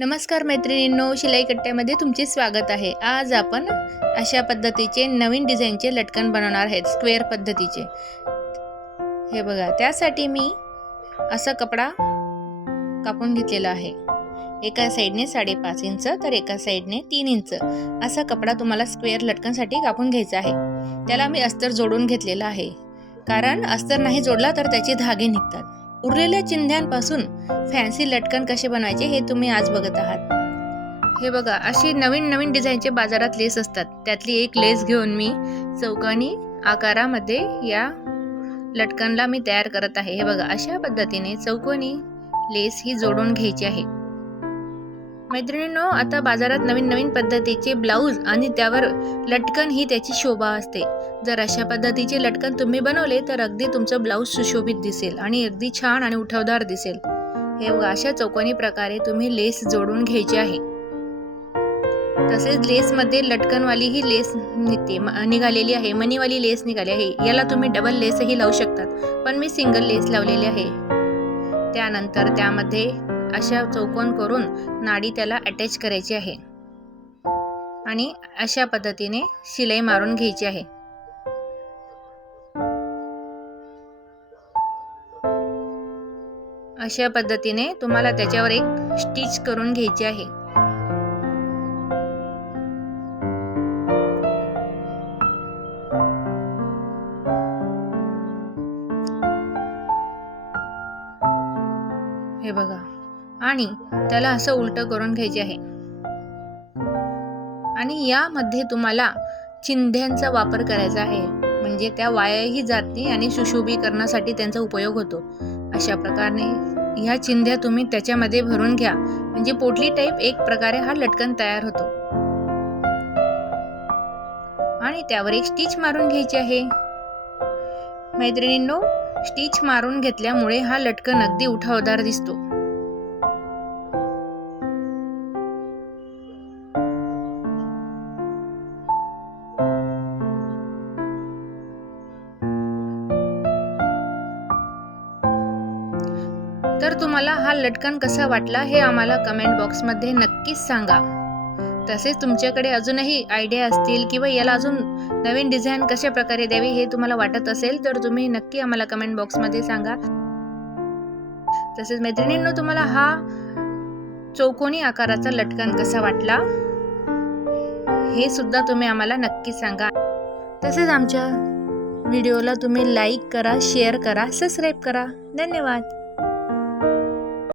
नमस्कार मैत्रिणींनो शिलाई कट्ट्यामध्ये तुमचे स्वागत आहे. आज आपण अशा पद्धतीचे नवीन डिझाईनचे लटकन बनवणार आहेत स्क्वेअर पद्धतीचे. हे बघा त्यासाठी मी असा कपडा कापून घेतलेला आहे. एका साईडने साडेपाच इंच तर एका साईडने तीन इंच असा कपडा तुम्हाला स्क्वेअर लटकनसाठी कापून घ्यायचा आहे. त्याला मी अस्तर जोडून घेतलेला आहे. कारण अस्तर नाही जोडला तर त्याचे धागे निघतात. उरलेल्या चिंध्यांपासून फॅन्सी लटकन कसे बनवायचे हे तुम्ही आज बघत आहात. हे बघा अशी नवीन नवीन डिझाईनचे बाजारात लेस असतात. त्यातली एक लेस घेऊन मी चौकानी आकारामध्ये या लटकनला मी तयार करत आहे. हे बघा अशा पद्धतीने चौकोनी लेस ही जोडून घ्यायची आहे. मैत्रिणींनो आता बाजारात नवीन नवीन पद्धतीचे ब्लाऊज आणि त्यावर लटकन ही त्याची शोभा असते. जर अशा पद्धतीचे लटकन तुम्ही बनवले तर अगदी तुमचं ब्लाऊज सुशोभित दिसेल आणि अगदी छान आणि उठावदार दिसेल. हे अशा चौकोनी प्रकारे तुम्ही लेस जोडून घ्यायची आहे. तसेच लेसमध्ये लटकनवाली ही लेस निघते म- निघालेली आहे मनीवाली लेस निघाली आहे. याला तुम्ही डबल लेसही लावू शकतात पण मी सिंगल लेस लावलेली आहे. त्यानंतर त्यामध्ये अशा चौकोन करून नाडी त्याला अटॅच करायची आहे. आणि अशा पद्धतीने शिलाई मारून घ्यायची आहे. अशा पद्धतीने तुम्हाला त्याच्यावर एक स्टिच करून घ्यायची आहे. हे बघा. आणि त्याला असं उलटं करून घ्यायचे आहे. आणि यामध्ये तुम्हाला चिंध्यांचा वापर करायचा आहे. म्हणजे त्या वायाही जात नाही आणि सुशोभीकरणासाठी त्यांचा उपयोग होतो. अशा प्रकारे ह्या चिंध्या तुम्ही त्याच्यामध्ये भरून घ्या. म्हणजे पोटली टाईप एक प्रकारे हा लटकन तयार होतो. आणि त्यावर एक स्टिच मारून घ्यायची आहे. मैत्रिणींनो स्टिच मारून घेतल्यामुळे हा लटकन अगदी उठावदार दिसतो. तर तुम्हाला हा लटकन कसा वाटला हे आम्हाला कमेंट बॉक्समध्ये नक्कीच सांगा. तसेच तुमच्याकडे अजूनही आयडिया असतील किंवा याला अजून नवीन डिझाईन कशा प्रकारे द्यावी हे तुम्हाला वाटत असेल तर तुम्ही नक्की आम्हाला कमेंट बॉक्समध्ये सांगा. तसेच मैत्रिणींनो तुम्हाला हा चौकोनी आकाराचा लटकन कसा वाटला हे सुद्धा तुम्ही आम्हाला नक्की सांगा. तसेच आमच्या व्हिडिओला तुम्ही लाईक करा शेअर करा सबस्क्राईब करा. धन्यवाद.